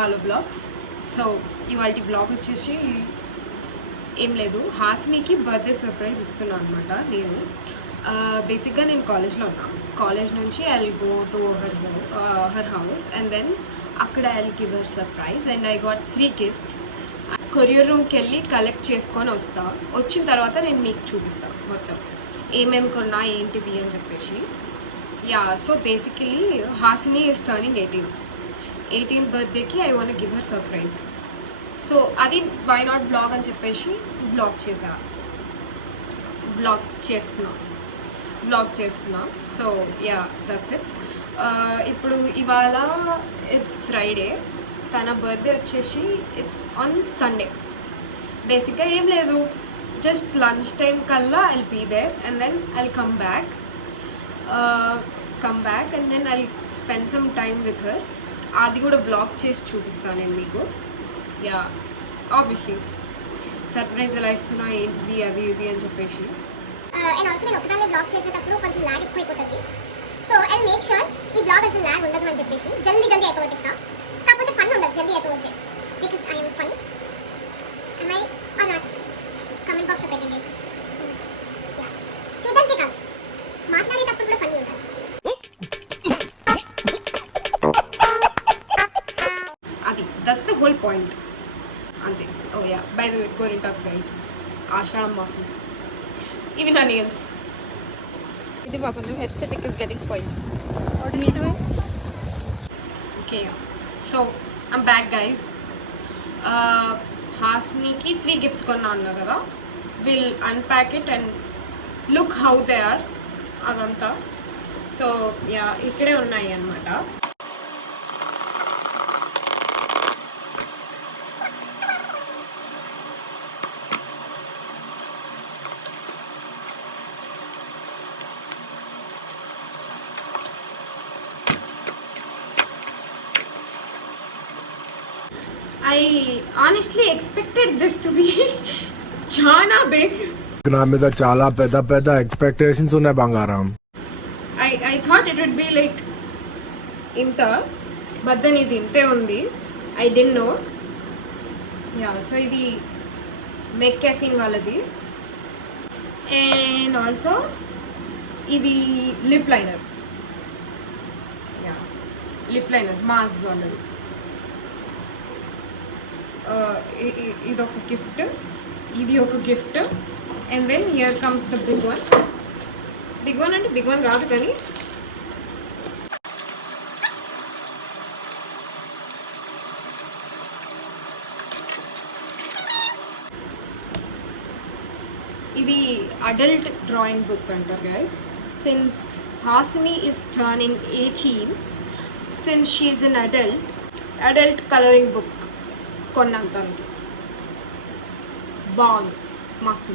Hello blogs. So ఇవాళ blog వచ్చేసి ఏం లేదు, హాసినికి బర్త్డే సర్ప్రైజ్ ఇస్తున్నాను అనమాట. నేను బేసిక్గా నేను కాలేజ్లో ఉన్నాను. కాలేజ్ నుంచి I will go to her house and then అక్కడ I will give her surprise and I got 3 gifts. Courier రూమ్కి వెళ్ళి కలెక్ట్ చేసుకొని వచ్చిన తర్వాత నేను మీకు చూపిస్తాను మొత్తం ఏమేమి కొన్నా ఏంటిది అని చెప్పేసి. So basically Hasini is turning 18th బర్త్డేకి I want give her surprise. So అది వై నాట్ బ్లాగ్ అని చెప్పేసి బ్లాగ్ చేస్తున్నా. So that's it. ఇప్పుడు ఇవాళ ఇట్స్ ఫ్రైడే, తన బర్త్డే వచ్చేసి ఇట్స్ ఆన్ సండే. బేసిక్గా ఏం లేదు, జస్ట్ లంచ్ టైం కల్లా I'll be there and then I'll come back and then I'll spend some time with her. అది కూడా బ్లాగ్ చేసి చూపిస్తాను నేను మీకు. ఆబ్వియస్లీ సర్ప్రైజ్ ఎలా ఇస్తున్నా ఏంటిది అది ఇది అని చెప్పేసి. అండ్ ఆల్సో నేను ఒకదాన్ని బ్లాగ్ చేసేటప్పుడు కొంచెం ల్యాగ్ ఎక్కువైపోతుంది. సో ఐ మేక్ షూర్ ఈ బ్లాగ్ అసలు ల్యాగ్ ఉండదు అని చెప్పేసి జల్దీ అయిపోగొట్టేస్తా. కాకపోతే ఫన్ ఉండదు జల్దీ అయిపోతే, because I am funny. am I or not? Comment బాక్స్లో పెట్టండి. చూడడానికి కాదు, మాట్లాడేటప్పుడు కూడా ఫన్నీ ఉంటుంది. అది దట్స్ ద హోల్ పాయింట్ అంతే. బై ద వే గోరింటాక్ గైస్, ఆషాఢం మాసం. ఇవి నా నేల్స్. ఇది మా కొంచెం aesthetic is getting spoiled. Okay, so I'm back guys. హాసినికి 3 గిఫ్ట్స్ కొన్నా అన్నా కదా. Will unpack it and look how they are అదంతా. సో ఇక్కడే ఉన్నాయి అన్నమాట. I honestly expected this to be చాలా big. నా మీద చాలా పెద్ద ఎక్స్పెక్టేషన్స్ ఉన్నాయి బంగారం. I thought it would be like ఇంత, బట్ దెన్ ఇది ఇంతే ఉంది. I didn't know. సో ఇది మెక్‌కెఫిన్ వాళ్ళది. అండ్ ఆల్సో ఇది లిప్ లైనర్ మాస్ వాళ్ళది. ఇది ఒక గిఫ్ట్, ఇది ఒక gift. And then here comes the big one అంటే బిగ్ వన్ కాదు కానీ ఇది అడల్ట్ డ్రాయింగ్ బుక్ అంటారు guys. Since Hasini is turning 18, since she is an adult colouring book కొన్నంతానికి బాగుంది, మస్తు.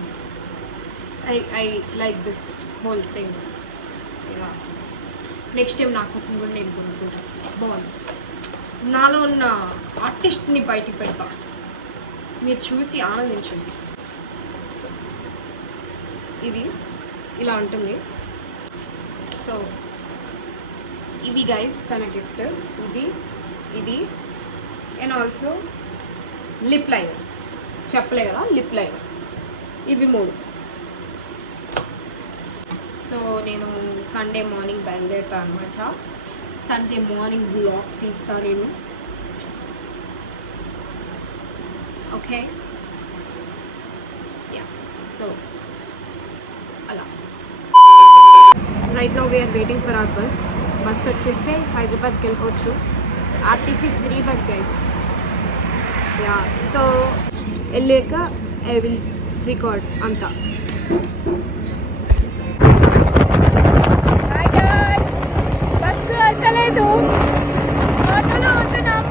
I like this whole thing. Next time నా కోసం కూడా నేను కొనుక్కుంటాను. బాగుంది. నాలో ఉన్న ఆర్టిస్ట్ని బయటికి పెడతా, మీరు చూసి ఆనందించండి. సో ఇది ఇలా ఉంటుంది. సో ఇవి గైస్ తన గిఫ్ట్. ఇది అండ్ ఆల్సో లిప్ లైనర్, చెప్పలే కదా, లిప్ లైనర్. ఇవి 3. సో నేను సండే మార్నింగ్ బయలుదేరుతాను అనమాట. సండే మార్నింగ్ వ్లాగ్ తీస్తాను నేను. ఓకే, సో అలా. Right now we are waiting for our bus వచ్చేస్తే హైదరాబాద్కి వెళ్ళిపోవచ్చు. RTC free bus guys. So వెళ్ళాక ఐ విల్ రికార్డ్ అంతా. బస్సు వెళ్తలేదు, ఆటోలో వస్తున్నాం.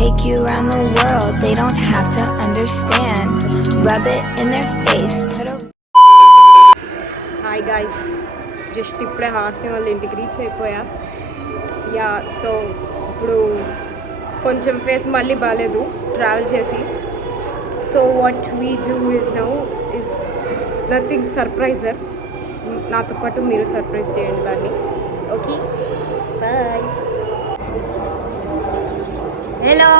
Take you around the world, they don't have to understand. Rub it in their face, put a... hi guys, just ఇప్పుడే హాస్టల్ వాళ్ళ ఇంటికి రీచ్ అయిపోయా. యా సో ఇప్పుడు కొంచెం ఫేస్ మళ్ళీ బాగాలేదు ట్రావెల్ చేసి. So what we do is now is nothing surpriser. నాతో పాటు మీరు సర్ప్రైజ్ చేయండి దాన్ని. Okay bye. హలో.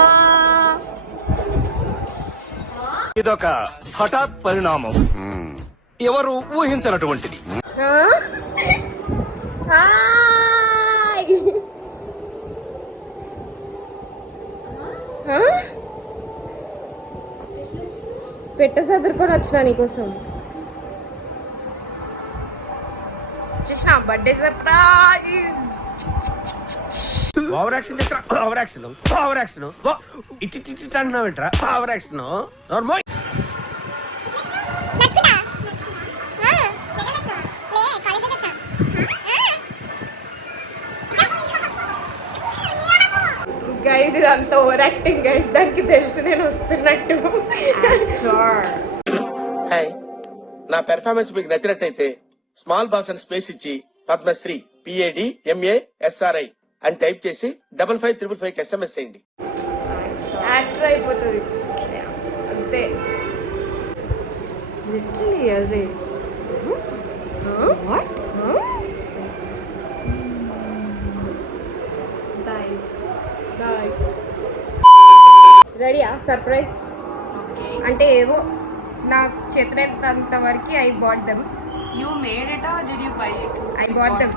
ఇదొక హఠాత్ పరిణామం, ఎవరు ఊహించినటువంటిది. పెట్ట చదువుకొని వచ్చిన నీకోసం. చూసిన birthday surprise. Over action over action over action ఇటు అంటున్నావు ఏంట్రా ఓవర్ యాక్షన్ నార్మల్. గైస్ ఇదంతా ఓవర్ యాక్టింగ్ గైస్, దానికి తెలుసు నేను వస్తున్నట్టు. హాయ్, నా పెర్ఫార్మెన్స్ మీకు నచ్చినట్టయితే స్మాల్ బాస్ అని స్పేస్ ఇచ్చి పద్మశ్రీ PADMASRI అని టైప్ చేసి 55555 SMS చేయండి. యాక్టర్ అయిపోతుంది అంతే. లిటరలీ అదే. వాట్? Bye bye. రెడీయా సర్ప్రైజ్? అంటే ఏవో నాకు చేతనైనంత వరకు I bought them. You made it or did you buy it? I bought them.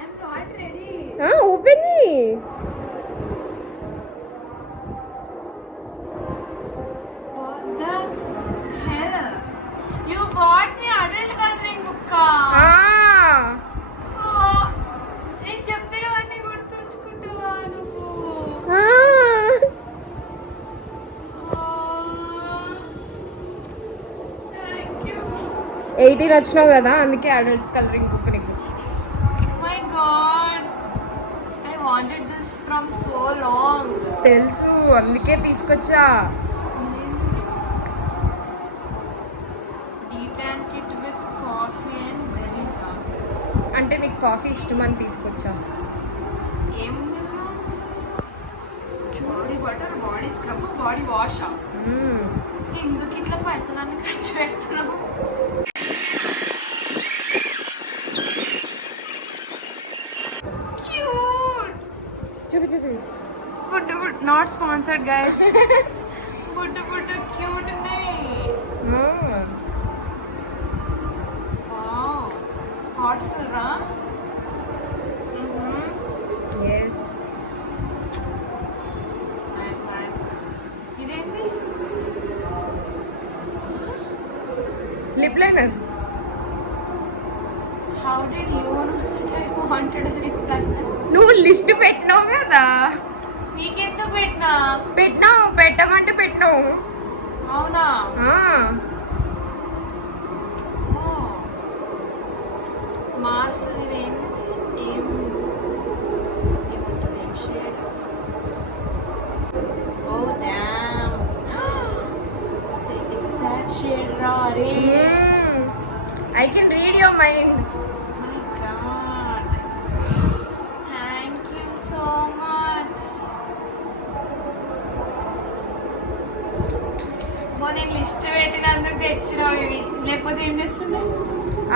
I'm not ready. Open it. What the hell? You bought me adult coloring book. నేను చెప్పినవన్నీ గుర్తుంచుకుంటావా నువ్వు? Thank you. 18 వచ్చినావు కదా, అందుకే అడల్ట్ కలరింగ్ బుక్ నీకు. My God, I wanted this from so long. తెలుసు, అందుకే తీసుకొచ్చా. Detank it with coffee and berries. అంటే నీకు కాఫీ ఇష్టమని తీసుకొచ్చా. ఏముందమ్మా? Body butter, body scrub, body wash. ఎందుకు ఇట్లా పైసలన్నీ ఖర్చు పెడుతున్నావు? క్యూట్. చూపి చూపి. బుడ్డు బుడ్డు, నాట్ స్పాన్సర్డ్ గైస్. బుడ్డు బుడ్డు క్యూట్ ఉన్నాయి. వావ్, థాట్ఫుల్ రా. ఎస్. ఇదేంటి? Lip liner. How did you know that I wanted a lip liner? నువ్వు లిస్ట్ పెట్టినావు కదా. నీకెందుకు పెట్టినా? పెట్టినావు, పెట్టమంటే పెట్టినావు. అవునా? మార్స్ ఇదేంటి? ఏమంటారు, ఏం shade? Oh damn, exact shade రా. అరే I can read your mind. My god, thank you so much. నేను లిస్ట్ పెట్టినందుకు తెచ్చినావు ఇవి, లేకపోతే ఏం చేస్తుండే?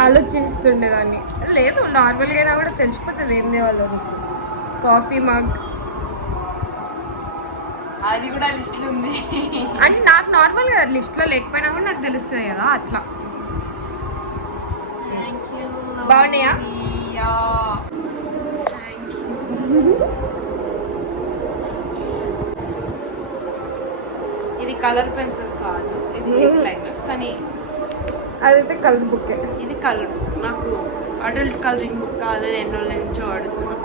ఆలోచిస్తుండేదాన్ని. లేదు, నార్మల్గా అయినా కూడా తెలిసిపోతుంది ఏం తేవాలో. కాఫీ మగ్ అది కూడా లిస్ట్లో ఉంది. అంటే నాకు నార్మల్ కదా, లిస్ట్లో లేకపోయినా కూడా నాకు తెలుస్తుంది కదా, అట్లా. Thank you. బాగున్నాయా? Thank you. ఇది కలర్ పెన్సిల్ కాదు, ఇది లిప్ లైనర్. కానీ అదైతే కలర్ బుక్కే. ఇది కలర్ బుక్. నాకు అడల్ట్ కలరింగ్ బుక్ కావాలని ఎన్నో నుంచో అడుగుతున్నా.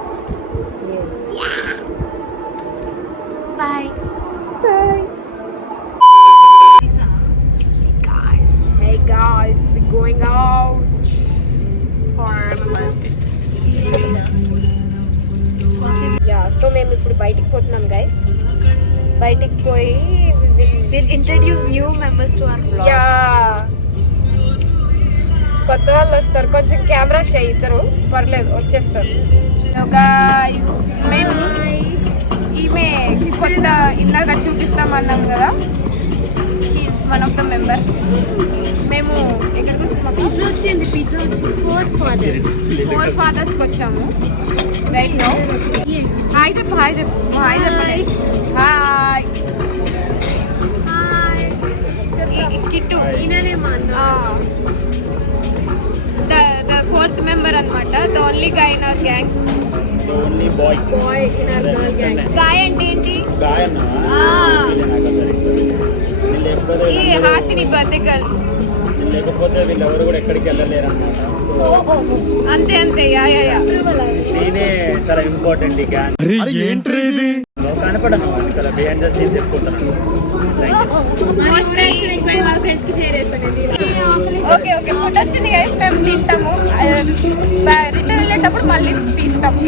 Bye bye. Hey guys, we're going out for my birthday. Yeah, so మేము ఇప్పుడు బయటికి పోతున్నాం గైస్. బయటికి పోయి we'll introduce new members to our vlog. yeah, కొత్త వాళ్ళు వస్తారు, కొంచెం కెమెరా షై ఇద్దరు, పర్లేదు వచ్చేస్తారు. మేము ఈమె కొత్త ఇందాక చూపిస్తామన్నాం కదా, she is one of the member. మేము ఎక్కడికి వస్తున్నాము? పిజ్జా వచ్చింది. ఫోర్ ఫాదర్స్కి వచ్చాము రైట్ నౌ. హాయ్ చెప్పు చెప్పండి. Hi Kittu, the fourth member అన్నమాట, the only guy in our gang. Guy అంటే ఏంటి? ఈ హాసిని బర్త్డే గర్ల్. లేకపోతే వీళ్ళెవరు కూడా ఎక్కడికి వెళ్ళలేరు అన్నమాట. అంతే యా నేనే చాలా ఇంపార్టెంట్ ఈ గ్యాంగ్. కనపడను ఇక్కడ బిహైండ్ ద సీన్స్ చెప్పుకుంటున్నాను. ఓకే ఫుడ్ వచ్చింది గైస్, మేము తింటాము, రిటర్న్ వెళ్ళేటప్పుడు మళ్ళీ తీస్తాము.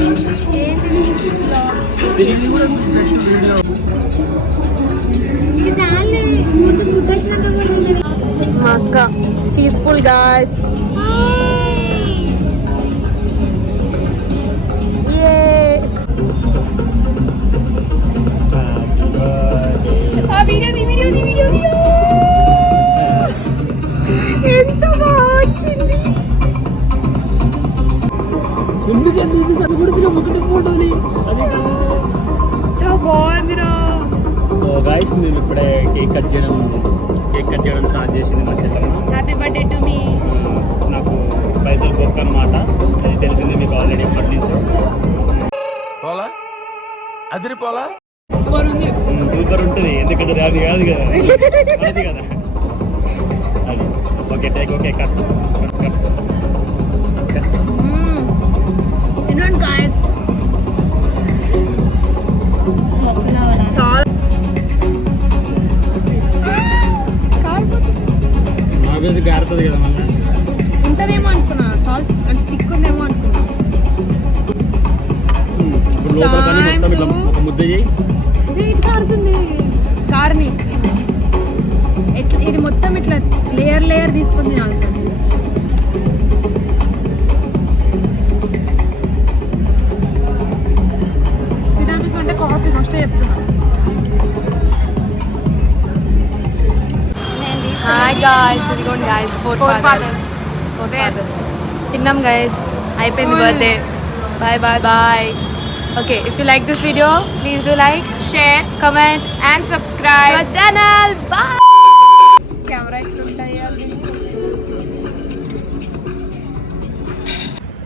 మా అక్క చీజ్ పూల్ గాయ్స్. ఎంత బాగా వచ్చింది. బాగుందిరా. సో గైస్ నేను ఇప్పుడే కేక్ కట్ చేయడం స్టార్ట్ చేసింది మా చెల్లెమ్మ. Happy birthday to me. నాకు పైసలు బొక్క అనమాట, అది తెలిసింది మీకు ఆల్రెడీ ఎప్పటి నుంచో. పోలా అదిరిపోలా సూపర్ ఉంటుంది, ఎందుకంటే అది కాదు కదా, అది కదా అది. Okay take okay cut. తినండి గాయ్స్. చాలా ఆబ్వియస్గా గారుతుంది కదా మళ్ళీ. ఉంటదేమో అనుకున్నా, చాలా అంటే తిక్కుందేమో అనుకున్నా. ఇప్పుడు లోపల కానీ మొత్తం ఇట్లా ఒక ముద్ద చేయి. ఇది కారుతుంది కారుని. ఇది మొత్తం ఇట్లా లేయర్ తీసుకుని తినాలి సార్. తినాల్సి కాఫీ ఫస్ట్ చెప్తున్నా. హాయ్ గాయ్స్, ఇదిగోండి గాయ్స్, ఫోర్ ఫాదర్స్. తిన్నాం గాయ్స్, అయిపోయింది birthday. Bye. Okay, if you like this video, please do like, share, comment and subscribe to our channel. Bye. Camera ఎట్లుంటాయో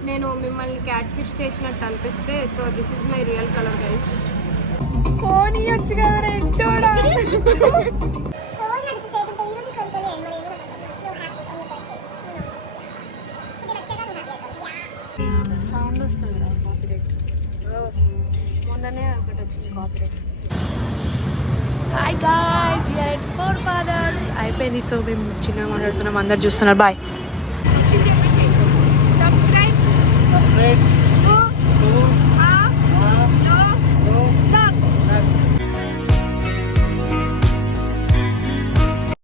నేను మిమ్మల్ని క్యాట్ ఫిష్ చేసినట్టు అనిపిస్తే, so this is my real colour guys. Phone ఇవ్వచ్చు కదా రెండోడా. సౌండ్ వస్తుంది కదా కాపీరైట్. మొన్ననే ఒకటి వచ్చింది copyright. Hi guys, we are at Four Fathers. అయిపోయింది, సో మేము చిన్నగా మాట్లాడుతున్నాం, అందరు చూస్తున్నారు. బాయ్. సబ్స్క్రైబ్.